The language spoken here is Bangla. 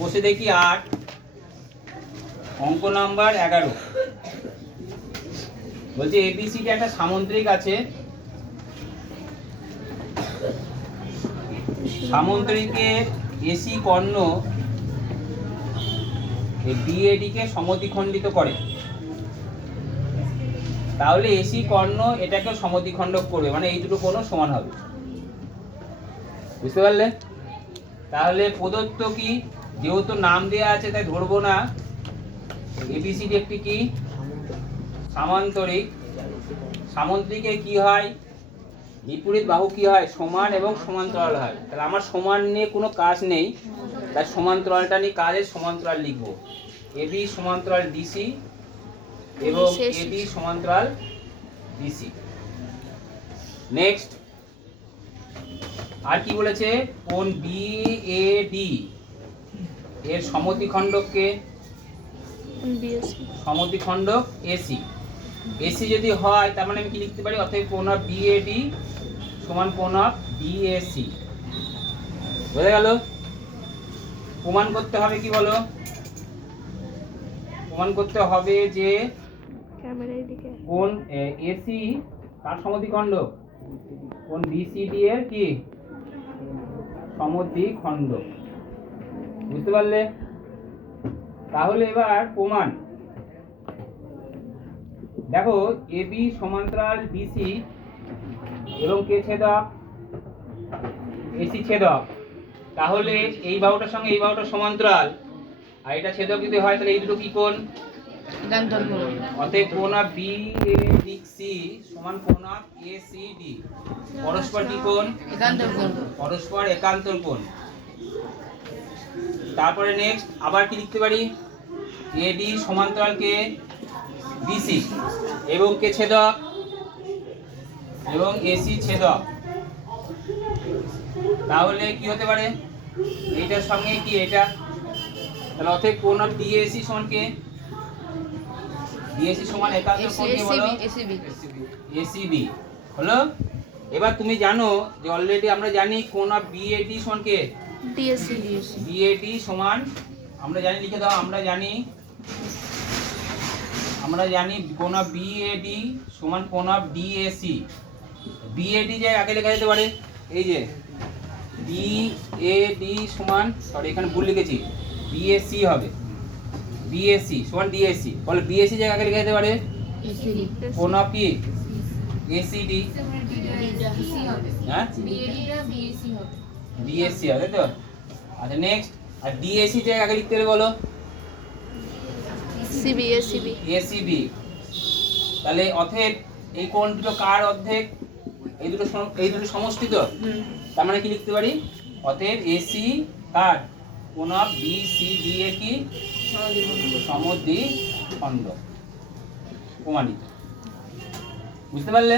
বসে দেখি আট, অঙ্ক নাম্বার এগারো। বলছে এবিসিটি একটা সামুদ্রিক আছে। সামুদ্রিকের এসি কর্ণ ডিএডিকে সমদ্বিখণ্ডিত করে। তাহলে এসি কর্ণ এটাকে সমদ্বিখণ্ডক করবে মানে এই দুটো কোণ সমান হবে। বুঝতে পারলে? তাহলে প্রদত্ত কি? যেহেতু নাম দেওয়া আছে তাই ধরবো না। এবিসিডি একটি কি? সামান্তরিক। সামুদ্রিকে কি হয়? বিপরীত বাহু কি হয়? সমান এবং সমান্তরাল হয়। তাহলে আমার সমান নিয়ে কোনো কাজ নেই। তাই সমান্তরালটা নিয়ে কাজের সমান্তরাল লিখব। এবি সমান্তরাল ডিসি এবং। এবি সমান্তরাল ডিসি নেক্সট আর কি বলেছে? কোন বি এ ডি এর সমদ্বিখণ্ডককে বিএসসি সমদ্বিখণ্ডক এসি এসি যদি হয় তার মানে আমি কি লিখতে পারি? অতএব কোন অফ বিএডি সমান কোন অফ বিএসি বোঝা গেল? প্রমাণ করতে হবে কি বলো? প্রমাণ করতে হবে যে ক্যামেরার দিকে কোন এসি তার সমদ্বিখণ্ডক। কোন বিসিডি এর কি? সমদ্বিখণ্ডক বুঝতে পারলে? তাহলে এবার প্রমাণ। দেখো এবি সমান্তরাল বিসি এবং কে ছেদক? এসি ছেদক। তাহলে এই বাহুটার সঙ্গে এই বাহুটা সমান্তরাল, আর এটা ছেদক যদি হয়, তাহলে এই দুটো কি কোণ? অতএব কোণ বি এ ডি সি সমান কোণ এ সি ডি? পরস্পর কি কোণ। পরস্পর একান্তর কোণ। তারপরে নেক্সট আবার কি লিখতে পারি? এডি সমান্তরালকে বিসি এবং কে ছেদক? এবং এসি ছেদক। তাহলে কি হতে পারে? এইটার সঙ্গে কি এটা? তাহলে অতএব কোণ অফ ডিএসি সমান কে? ডিএসি সমান একান্ত কোণ কি বলো? এসিবি হলো? এবার তুমি জানো যে অলরেডি আমরা জানি অফ বিএডি সমান কে? বিএডি সমান আমরা জানি লিখে দাও আমরা জানি আমরা জানি অফ বিএডি সমান অফ ডিএসি বিএডি যে আগে লেখা যেতে পারে এই যে বিএডি সমান সরি এখানে ভুল লিখেছি বিএসসি হবে। বিএসসি সমান ডিএসসি বলে বিএসসি জায়গায় আগে লেখা যেতে পারে? কোণ অফ কি? এসিডি হ্যাঁ? বিএসসি হবে তো? আচ্ছা নেক্সট আর ডিএসসি যে আগে লিখতে হবে বলো। সিবি এসিবি এসিবি তাহলে অথেব এই কোণ দুটো কার অর্ধেক? এই দুটো এই দুটো সমষ্টি তো? তার মানে কি লিখতে পারি? অতএব এসি কার। কোন বি সি ডি এ কি? সমদ্বি খণ্ড। প্রমাণিত। বুঝতে পারলে?